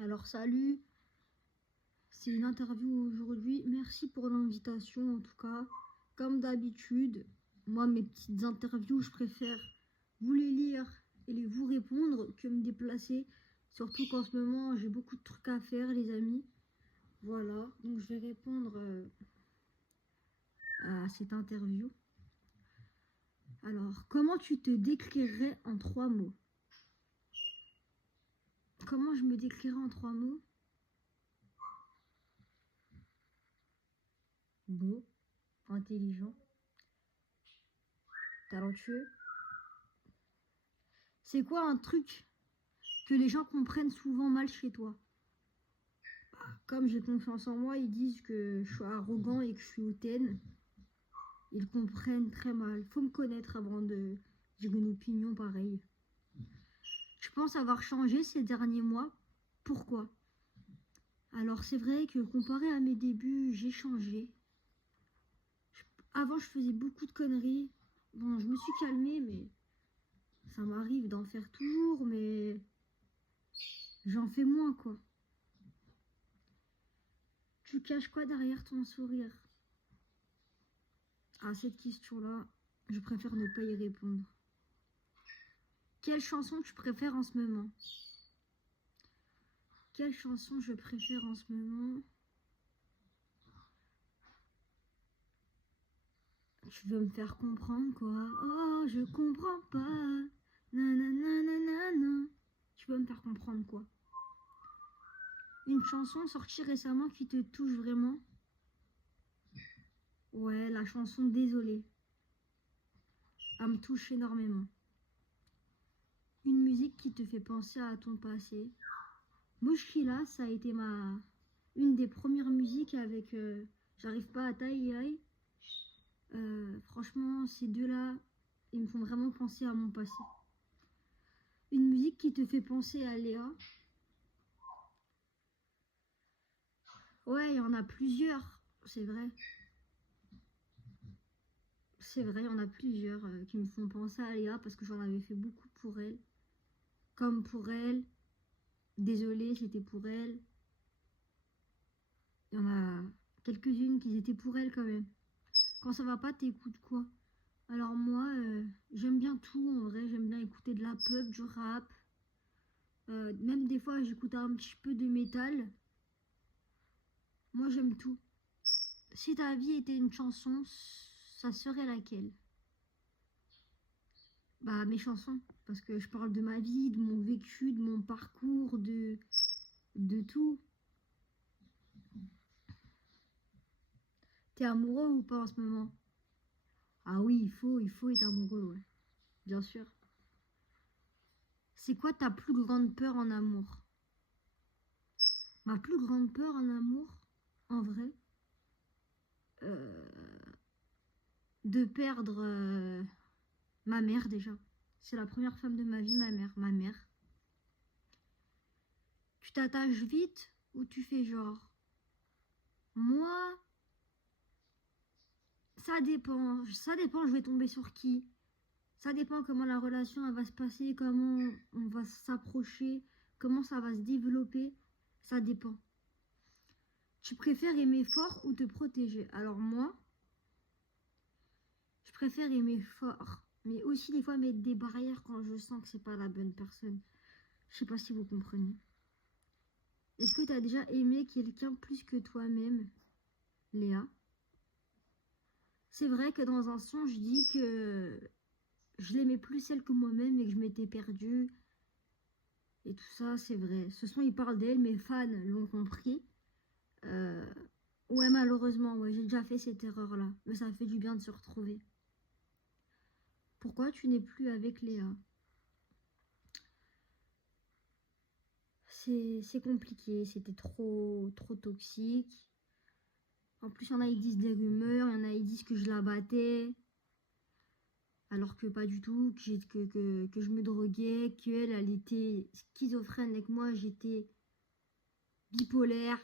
Alors salut, c'est une interview aujourd'hui. Merci pour l'invitation en tout cas. Comme d'habitude, moi mes petites interviews, je préfère vous les lire et vous répondre que me déplacer. Surtout qu'en ce moment, j'ai beaucoup de trucs à faire les amis. Voilà, donc je vais répondre à cette interview. Alors, comment tu te décrirais en 3 mots? Comment je me décrirais en 3 mots? Beau, intelligent, talentueux. C'est quoi un truc que les gens comprennent souvent mal chez toi? Comme j'ai confiance en moi, ils disent que je suis arrogant et que je suis hautaine. Ils comprennent très mal. Faut me connaître avant de dire une opinion pareille. Je pense avoir changé ces derniers mois. Pourquoi? Alors c'est vrai que comparé à mes débuts, j'ai changé. Avant je faisais beaucoup de conneries. Bon, je me suis calmée, mais ça m'arrive d'en faire toujours, mais j'en fais moins quoi. Tu caches quoi derrière ton sourire? À cette question-là, je préfère ne pas y répondre. Quelle chanson tu préfères en ce moment? Quelle chanson je préfère en ce moment? Tu veux me faire comprendre quoi? Oh, je comprends pas. Nanana. Tu veux me faire comprendre quoi? Une chanson sortie récemment qui te touche vraiment? Ouais, la chanson Désolée. Elle me touche énormément. Une musique qui te fait penser à ton passé. Mochila, ça a été une des premières musiques avec J'arrive pas à tailler. Franchement, ces deux-là, ils me font vraiment penser à mon passé. Une musique qui te fait penser à Léa. Ouais, il y en a plusieurs, c'est vrai. C'est vrai, il y en a plusieurs qui me font penser à Léa parce que j'en avais fait beaucoup pour elle. Comme pour elle. Désolée, c'était pour elle. Il y en a quelques-unes qui étaient pour elle quand même. Quand ça va pas, t'écoutes quoi? Alors moi, j'aime bien tout en vrai. J'aime bien écouter de la pop, du rap. Même des fois, j'écoute un petit peu de métal. Moi, j'aime tout. Si ta vie était une chanson, ça serait laquelle? Bah, mes chansons. Parce que je parle de ma vie, de mon vécu, de mon parcours, de tout. T'es amoureux ou pas en ce moment? Ah oui, il faut être amoureux, ouais. Bien sûr. C'est quoi ta plus grande peur en amour? Ma plus grande peur en amour, en vrai, euh, de perdre ma mère déjà. C'est la première femme de ma vie, ma mère. Ma mère. Tu t'attaches vite ou tu fais genre? Moi, ça dépend. Ça dépend, je vais tomber sur qui. Ça dépend comment la relation elle va se passer, comment on va s'approcher, comment ça va se développer. Ça dépend. Tu préfères aimer fort ou te protéger? Alors moi, je préfère aimer fort, mais aussi des fois mettre des barrières quand je sens que c'est pas la bonne personne. Je sais pas si vous comprenez. Est-ce que tu as déjà aimé quelqu'un plus que toi-même, Léa? C'est vrai que dans un son, je dis que je l'aimais plus elle que moi-même et que je m'étais perdue. Et tout ça, c'est vrai. Ce son, il parle d'elle, mes fans l'ont compris. Euh, ouais, malheureusement, ouais, j'ai déjà fait cette erreur-là. Mais ça fait du bien de se retrouver. Pourquoi tu n'es plus avec Léa? C'est compliqué, c'était trop toxique. En plus, il y en a qui disent des rumeurs, il y en a qui disent que je la battais. Alors que pas du tout, que je me droguais, qu'elle, elle était schizophrène avec moi, j'étais bipolaire.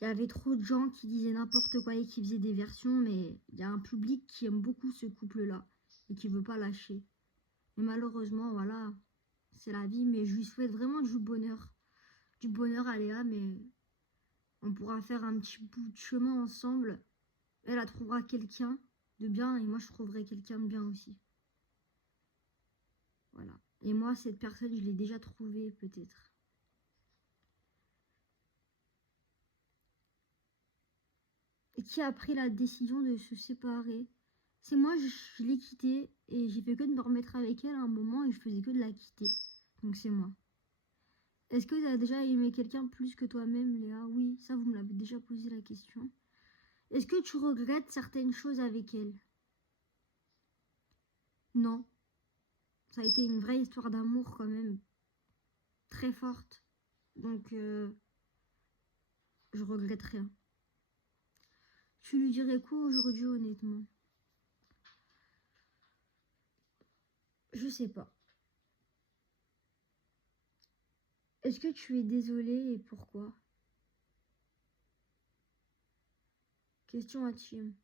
Il y avait trop de gens qui disaient n'importe quoi et qui faisaient des versions, mais il y a un public qui aime beaucoup ce couple-là et qui veut pas lâcher. Mais malheureusement, voilà, c'est la vie, mais je lui souhaite vraiment du bonheur. Du bonheur à Léa, mais on pourra faire un petit bout de chemin ensemble. Elle trouvera quelqu'un de bien et moi je trouverai quelqu'un de bien aussi. Voilà. Et moi, cette personne, je l'ai déjà trouvée peut-être. Et qui a pris la décision de se séparer. C'est moi, je l'ai quittée et j'ai fait que de me remettre avec elle à un moment et je faisais que de la quitter. Donc c'est moi. Est-ce que tu as déjà aimé quelqu'un plus que toi-même, Léa? Oui, ça vous me l'avez déjà posé la question. Est-ce que tu regrettes certaines choses avec elle? Non. Ça a été une vraie histoire d'amour quand même. Très forte. Donc je regrette rien. Tu lui dirais quoi aujourd'hui honnêtement? Je sais pas. Est-ce que tu es désolée et pourquoi? Question intime.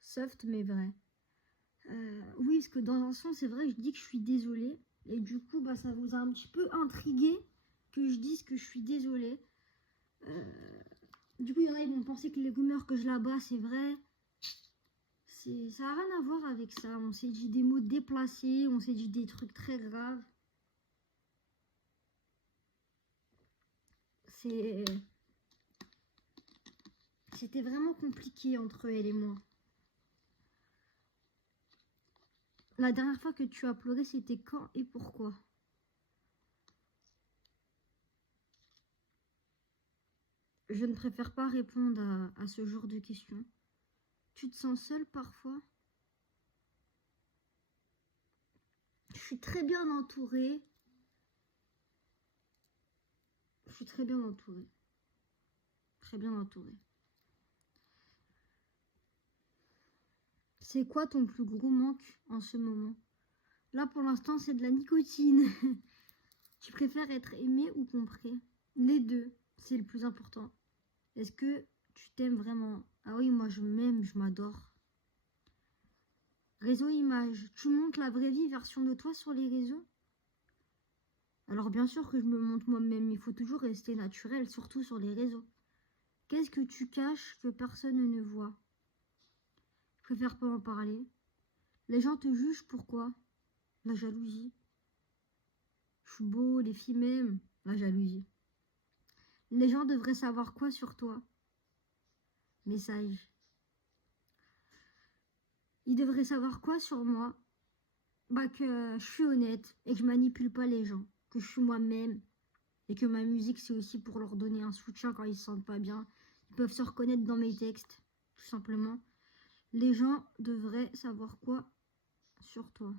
Soft mais vrai. Oui, parce que dans un sens, c'est vrai, je dis que je suis désolée. Et du coup, bah, ça vous a un petit peu intrigué que je dise que je suis désolée. Du coup, il y en a, ils vont penser que les rumeurs que je la bats, c'est vrai. Ça n'a rien à voir avec ça. On s'est dit des mots déplacés, on s'est dit des trucs très graves. C'était vraiment compliqué entre elle et moi. La dernière fois que tu as pleuré, c'était quand et pourquoi? Je ne préfère pas répondre à ce genre de questions. Tu te sens seule parfois? Je suis très bien entourée. Je suis très bien entourée. Très bien entourée. C'est quoi ton plus gros manque en ce moment? Là, pour l'instant, c'est de la nicotine. Tu préfères être aimé ou compris? Les deux, c'est le plus important. Est-ce que tu t'aimes vraiment? Ah oui, moi, je m'aime, je m'adore. Réseau image. Tu montres la vraie vie version de toi sur les réseaux? Alors, bien sûr que je me montre moi-même. Il faut toujours rester naturel, surtout sur les réseaux. Qu'est-ce que tu caches que personne ne voit? Je préfère pas en parler. Les gens te jugent pourquoi? La jalousie. Je suis beau, les filles m'aiment. La jalousie. Les gens devraient savoir quoi sur toi? Message. Ils devraient savoir quoi sur moi? Bah que je suis honnête et que je manipule pas les gens. Que je suis moi-même. Et que ma musique c'est aussi pour leur donner un soutien quand ils se sentent pas bien. Ils peuvent se reconnaître dans mes textes. Tout simplement. Les gens devraient savoir quoi sur toi?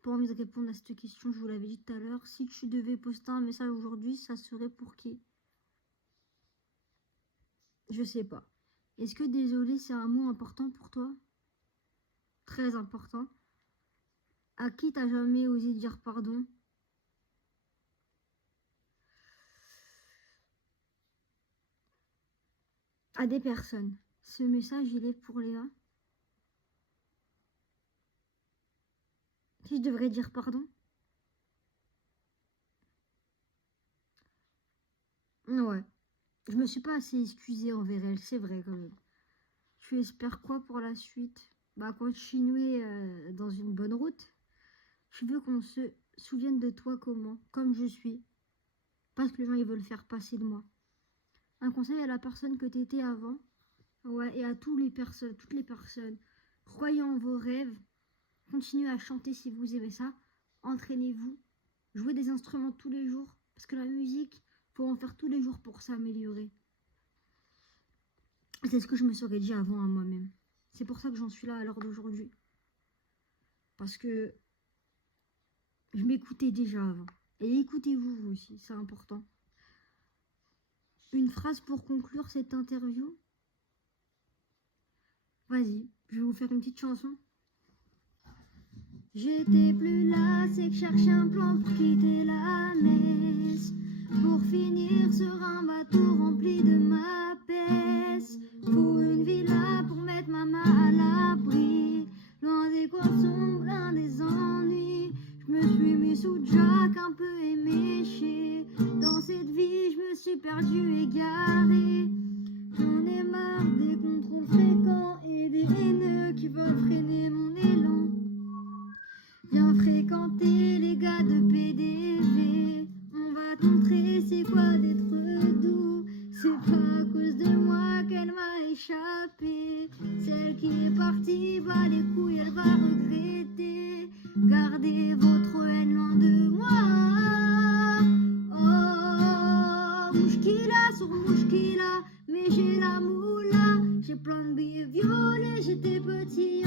Pas envie de répondre à cette question, je vous l'avais dit tout à l'heure. Si tu devais poster un message aujourd'hui, ça serait pour qui? Je sais pas. Est-ce que désolé, c'est un mot important pour toi? Très important. À qui t'as jamais osé dire pardon? À des personnes. Ce message, il est pour Léa. Si je devrais dire pardon? Ouais. Je me suis pas assez excusée envers elle, c'est vrai quand même. Tu espères quoi pour la suite? Bah continuer dans une bonne route. Je veux qu'on se souvienne de toi comment? Comme je suis. Parce que les gens ils veulent faire passer de moi. Un conseil à la personne que tu étais avant. Ouais, et à toutes les personnes. Croyez en vos rêves. Continuez à chanter si vous aimez ça. Entraînez-vous. Jouez des instruments tous les jours. Parce que la musique, faut en faire tous les jours pour s'améliorer. C'est ce que je me serais dit avant à moi-même. C'est pour ça que j'en suis là à l'heure d'aujourd'hui. Parce que je m'écoutais déjà avant. Et écoutez-vous vous aussi, c'est important. Une phrase pour conclure cette interview. Vas-y, je vais vous faire une petite chanson. J'étais plus là, c'est que je cherchais un plan pour quitter la messe. Pour finir sur un bateau rempli de ma peste. Pour une villa, pour mettre ma main à l'abri. Loin des coins sombres, loin des j'étais petit,